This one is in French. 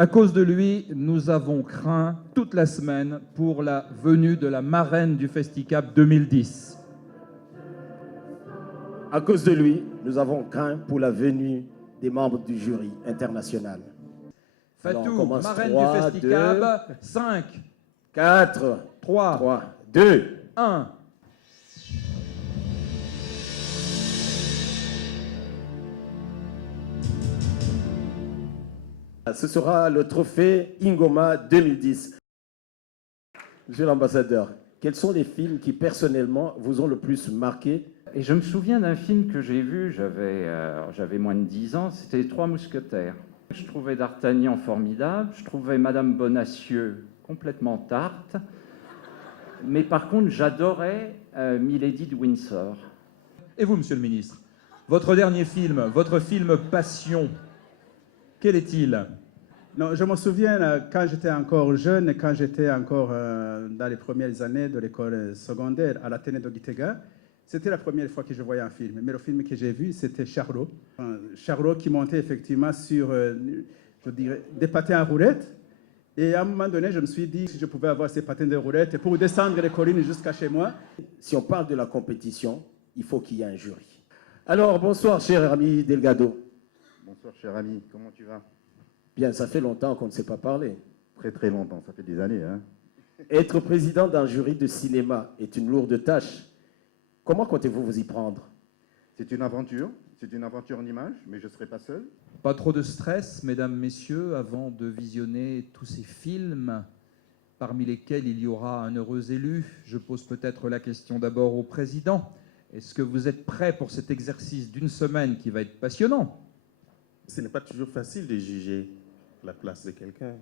À cause de lui, nous avons craint toute la semaine pour la venue de la marraine du Festicap 2010. À cause de lui, nous avons craint pour la venue des membres du jury international. Fatou, marraine du Festicap, 5, 4, 3, 2, 1. Ce sera le trophée Ingoma 2010. Monsieur l'ambassadeur, quels sont les films qui personnellement vous ont le plus marqué? Et je me souviens d'un film que j'ai vu, j'avais moins de 10 ans, c'était Les Trois Mousquetaires. Je trouvais D'Artagnan formidable, je trouvais Madame Bonacieux complètement tarte, mais par contre j'adorais Milady de Windsor. Et vous, monsieur le ministre, votre dernier film, votre film Passion, quel est-il? Non, je me souviens quand j'étais encore jeune, quand j'étais encore dans les premières années de l'école secondaire à l'Athénée de Gitega, c'était la première fois que je voyais un film. Mais le film que j'ai vu, c'était Charlot. Charlot qui montait effectivement sur, je dirais, des patins à roulettes. Et à un moment donné, je me suis dit si je pouvais avoir ces patins de roulettes pour descendre les collines jusqu'à chez moi. Si on parle de la compétition, il faut qu'il y ait un jury. Alors, bonsoir, cher ami Delgado. Bonsoir, cher ami. Comment tu vas? Bien, ça fait longtemps qu'on ne s'est pas parlé. Très, très longtemps. Ça fait des années, hein. Être président d'un jury de cinéma est une lourde tâche. Comment comptez-vous vous y prendre? C'est une aventure en images, mais je ne serai pas seul. Pas trop de stress, mesdames, messieurs, avant de visionner tous ces films, parmi lesquels il y aura un heureux élu. Je pose peut-être la question d'abord au président. Est-ce que vous êtes prêt pour cet exercice d'une semaine qui va être passionnant? Ce n'est pas toujours facile de juger la place de quelqu'un.